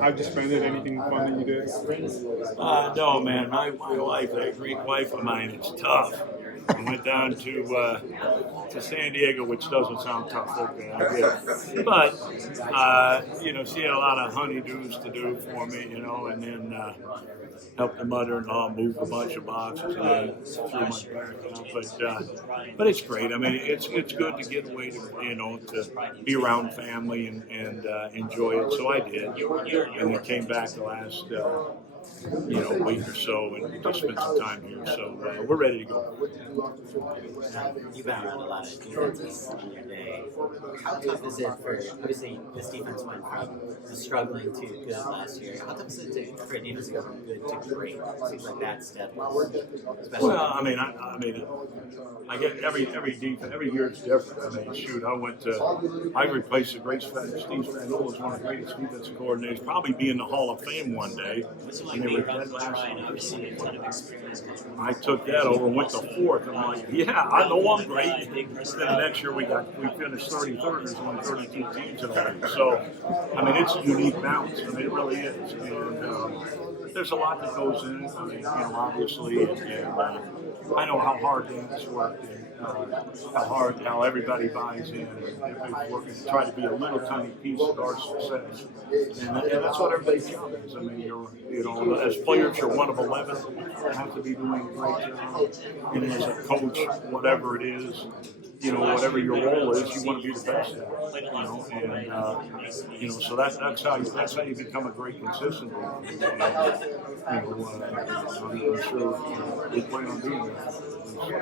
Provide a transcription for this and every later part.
How'd you spend it? Anything fun that you did? No, man. My wife, that Greek wife of mine, it's tough. I went down to San Diego, which doesn't sound tough. Okay, I get it. But, she had a lot of honeydews to do for me, and then helped the mother-in-law move a bunch of boxes and then threw my back. But it's great. I mean, it's good to get away to be around family and enjoy it. So I did. And then came back the last week or so and just spent some time here. So we're ready to go. You've been around a lot of defenses in your day. How tough is it for, obviously, this defense went from struggling to good last year. How tough is it for a defense to go from good to great? It seems like that step is especially. Well, I get every year is different. I mean, shoot, I replaced the great Steve Spagnuolo was one of the greatest defensive coordinators, probably be in the Hall of Fame one day. And they were dead last year. I took that over and went to fourth. And I'm like, yeah, I know I'm great. Then the next year we finished 33rd. There's only 32 teams in there. So, I mean, it's a unique balance. I mean, it really is. And there's a lot that goes in it. I mean, obviously, and I know how hard Dan's worked and how everybody buys in and everybody's working to try to be a little tiny piece of our success. And that's what everybody's job is. I mean, as players, you're one of 11. You have to be doing a great job. And as a coach, whatever it is, whatever your role is, you want to be the best at it. So that's how you become a great consistent defense. And, I'm sure we plan on doing that. Are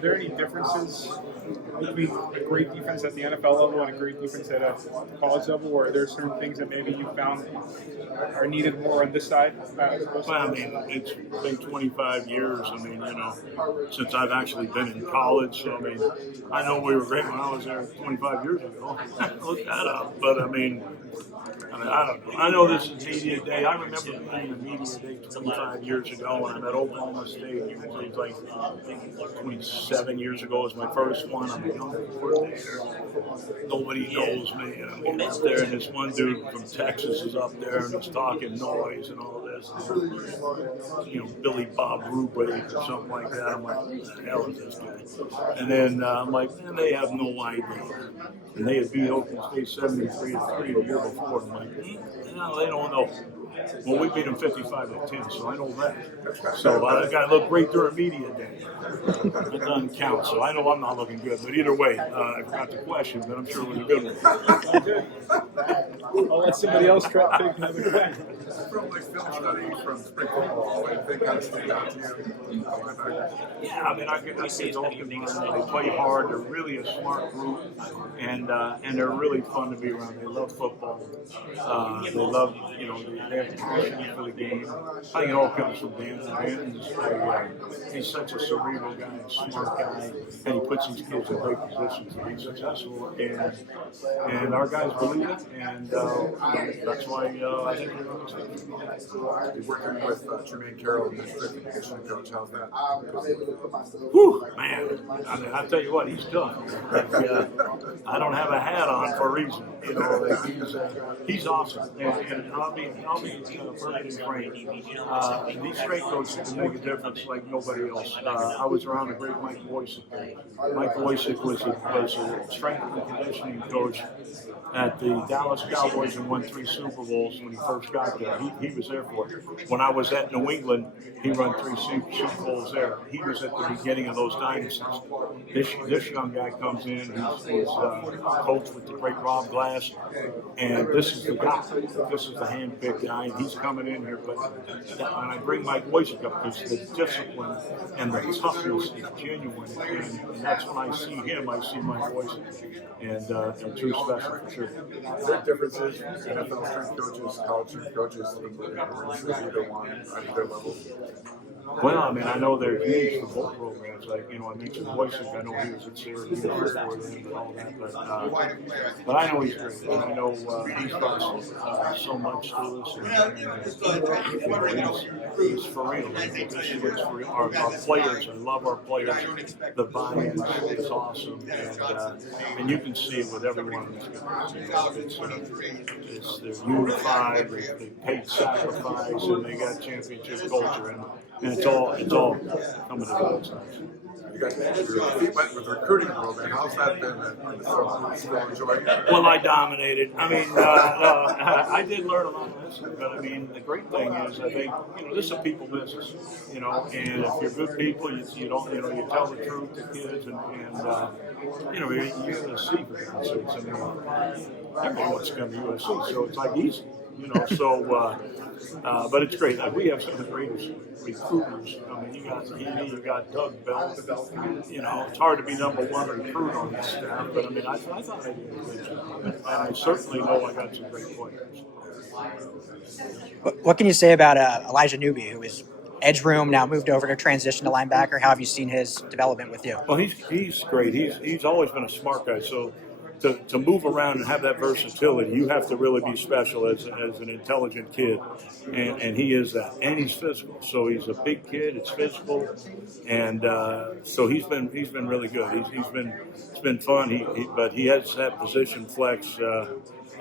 there any differences between a great defense at the NFL level and a great defense at a college level, or are there certain things that maybe you found are needed more on this side? Well, I mean, it's been 25 years. I mean, since I've actually been in college. So, I mean, I know we were great when I was there 25 years ago. Look that up. But, I mean, I don't know. I know this is media day. I remember being in media day 25 years ago when I'm at Oklahoma State. It was like 27 years ago was my first one. I'm a young coordinator. Nobody knows me. And I'm up there, and this one dude from Texas is up there, and he's talking noise and all this. Billy Bob Rubrake or something like that. I'm like, who the hell is this guy? And then I'm like, man, they have no idea. And they had beat Oklahoma State 73-3 the year before. I'm like, no, they don't know. Well, we beat them 55-10, so I know that. So I got to look great during media day. That doesn't count, so I know I'm not looking good. But either way, I forgot the question, but I'm sure it was a good one. I'll let somebody else try to take another question. From like film study from spring football, anything kind of stand out to you? Yeah, I mean, I kids all can run. They play hard. They're really a smart group, and they're really fun to be around. They love football. They love, they have passion for the game. I think it all comes from Dan. He's such a cerebral guy, a smart guy, and he puts these kids in great positions to be successful. And our guys believe it, and that's why I think we're going to take it. You're working with Jermaine Carroll and this position coach. How's that? Whew, man. I mean, I'll tell you what, he's tough. I don't have a hat on for a reason. He's awesome. And I'll be perfectly frank. These strength coaches can make a difference like nobody else. I was around the great Mike Wojcik. Mike Wojcik was a strength and conditioning coach at the Dallas Cowboys and won 3 Super Bowls when he first got there. He was there for it. When I was at New England, he won 3 Super Bowls there. He was at the beginning of those dynasties. This young guy comes in, he's coached with the great Rob Glass, and this is the guy. This is the hand-picked guy, and he's coming in here. But when I bring Mike Wojcik up, because the discipline and the toughness is genuine, and that's when I see him, I see Mike Wojcik, and they're true special for sure. Big differences, NFL strength coaches, college strength coaches, either one at either level. Well, I mean, I know they're huge for both programs. Like, I mentioned Wojcik. I know he was at Syracuse for them and all that. But I know he's great. And I know he's brought so much to us. And he's for real. It's for real. Our players, I love our players. The buy-in is awesome. And you can see it with every one of these guys. they're unified, they paid sacrifice, and they got championship culture, and it's all coming together. You got your feet wet with the recruiting world, man. How's that been? Still enjoying it? Well, I dominated. I mean, I did learn a lot of lessons, but I mean, the great thing is, I think, this is a people business, and if you're good people, you don't, you tell the truth to kids, and you're USC for God's sakes. I mean, everyone wants to come to USC, so it's like easy, but it's great. Like, we have some of the greatest recruiters. I mean, you got Nubie, you got Doug Bell. It's hard to be number one recruit on this staff, but I mean, I thought I did a good job. And I certainly know I got some great players. What can you say about Elijah Nubie, who is edge room, now moved over to transition to linebacker? How have you seen his development with you? Well, he's great. He's always been a smart guy. So to move around and have that versatility, you have to really be special as an intelligent kid, and he is that. And he's physical. So he's a big kid. It's physical, and so he's been really good. It's been fun. But he has that position flex.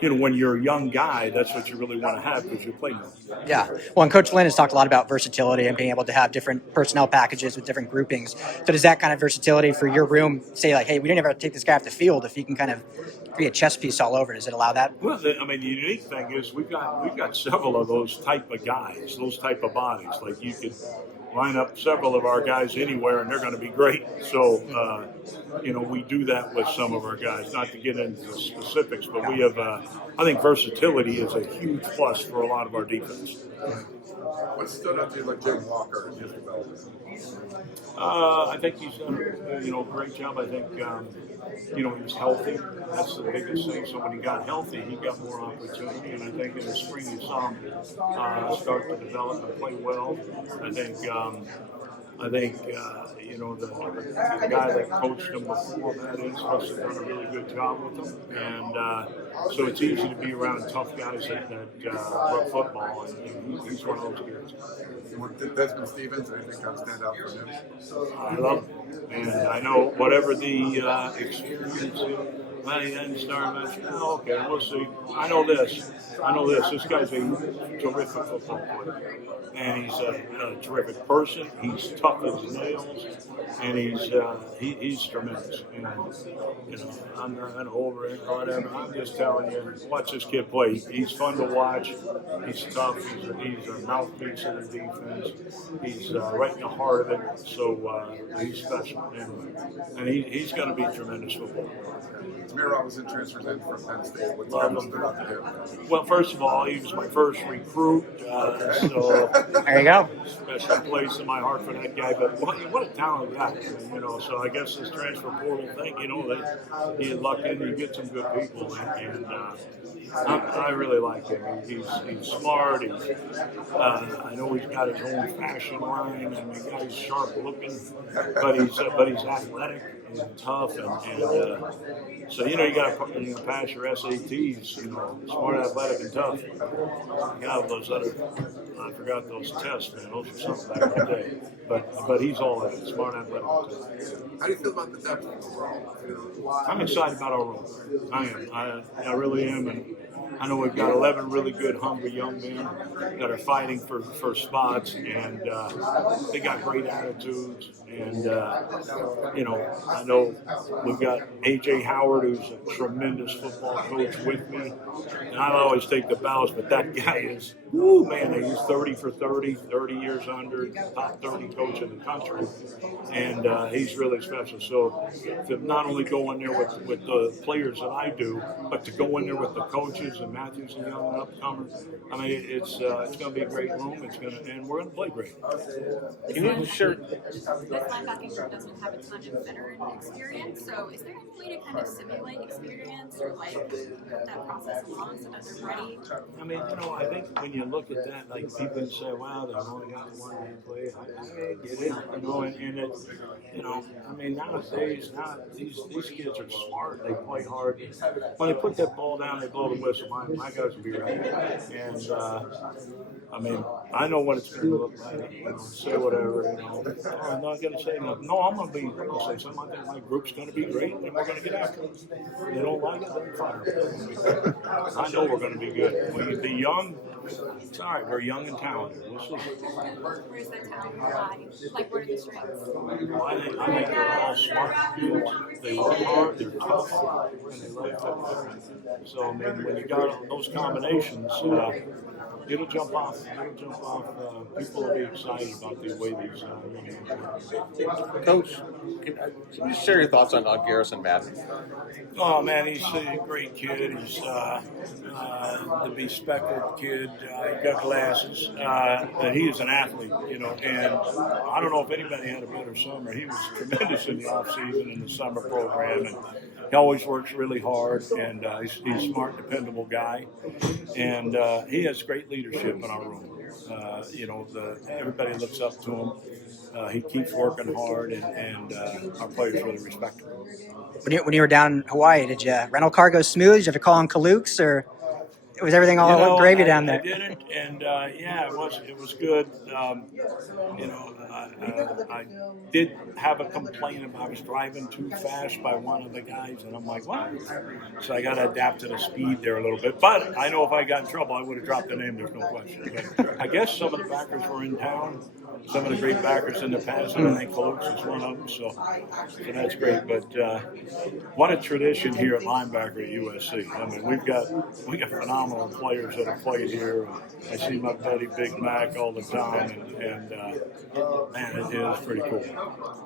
When you're a young guy, that's what you really want to have because you play more. Yeah. Well, and Coach Lynn has talked a lot about versatility and being able to have different personnel packages with different groupings. So does that kind of versatility for your room say, like, hey, we didn't ever take this guy off the field if he can kind of be a chess piece all over? Does it allow that? Well, I mean, the unique thing is we've got several of those type of guys, those type of bodies. Like, you could line up several of our guys anywhere, and they're going to be great. So, we do that with some of our guys. Not to get into the specifics, but we have, I think versatility is a huge plus for a lot of our defense. What stood out to you, like Jim Walker and his development? I think he's done a great job. I think, he was healthy. That's the biggest thing. So when he got healthy, he got more opportunity. And I think in the spring you saw him start to develop and play well. I think the guy that coached him before that must have done a really good job with him. And so it's easy to be around tough guys that love football, and he's one of those guys. Desmond Stevens, anything kind of stand out for him? I love him, and I know whatever the experience. Well, he didn't start much. Oh, okay, we'll see. I know this. This guy's a terrific football player. And he's a terrific person. He's tough as nails. And he's tremendous. And, I'm not going to over it or whatever. I'm just telling you, watch this kid play. He's fun to watch. He's tough. He's a mouthpiece of the defense. He's right in the heart of it. So he's special. And he's going to be tremendous football. Tamir was in transfers in from Penn State. What's kind of stood out to him? Well, first of all, he was my first recruit, so There you go. Special place in my heart for that guy. But what a talented guy, So I guess this transfer portal thing, he had luck in. You get some good people, and I really like him. He's smart. I know he's got his own fashion line, and the guy's sharp looking, but he's athletic and tough, and so you got to pass your SATs. Smart, athletic, and tough. You got those other. I forgot those tests, man. Those are something back in the day. But he's all that. Smart, athletic, and tough. How do you feel about the depth overall? I'm excited about our role. I am. I really am, and I know we've got 11 really good, hungry young men that are fighting for spots, and they got great attitudes. And I know we've got A.J. Howard, who's a tremendous football coach with me, and I always take the bows, but that guy is, he's 30 for 30 years under, top 30 coach in the country, and he's really special. So to not only go in there with the players that I do, but to go in there with the coaches and Matthews and young upcomers, I mean, it's going to be a great room. And we're going to play great. Can you share? This linebacking group doesn't have a ton of veteran experience, so is there any way to kind of simulate experience or that process along so that they're ready? I mean, I think when you look at that, like people say, "Wow, they've only got one game play." I get it, and it's, I mean, nowadays, these kids are smart. They play hard. When they put that ball down, they blow the whistle. so my guys will be ready. And I mean, I know what it's going to look like. You know, say whatever. You know, oh, I'm not going to say nothing. No, I'm going to say something. I think my group's going to be great, and we're going to get after it. If they don't like it, then fire them. I know we're going to be good. We can be young. It's all right. We're young and talented. We'll see. Where's that talent lie? Like, what are the strengths? Well, I think they're all smart kids. They work hard, they're tough, and they love football. So, I mean, when you got those combinations, it'll jump off. People will be excited about the way these young Coach, can you share your thoughts on Garrison Matthews? Oh man, he's a great kid. He's the bespectacled kid. He got glasses. But he is an athlete, you know. And I don't know if anybody had a better summer. He was tremendous in the offseason and the summer program, and he always works really hard. And he's a smart, dependable guy. And he has great leadership in our room. You know, everybody looks up to him. He keeps working hard, and our players really respect him. When you were down in Hawaii, did you rental car go smooth? Did you have to call on Kalukes, or was everything all gravy down there? I didn't, and yeah, it was good. You know, I did have a complaint about I was driving too fast by one of the guys, and I'm like, what? So I got to adapt to the speed there a little bit. But I know if I got in trouble, I would have dropped the name. There's no question. But I guess some of the backers were in town. Some of the great backers in the past, and I think Kalukes is one of them. So that's great. But what a tradition here at linebacker at USC. I mean, we got phenomenal players that have played here. I see my buddy Big Mac all the time, and man, it is pretty cool.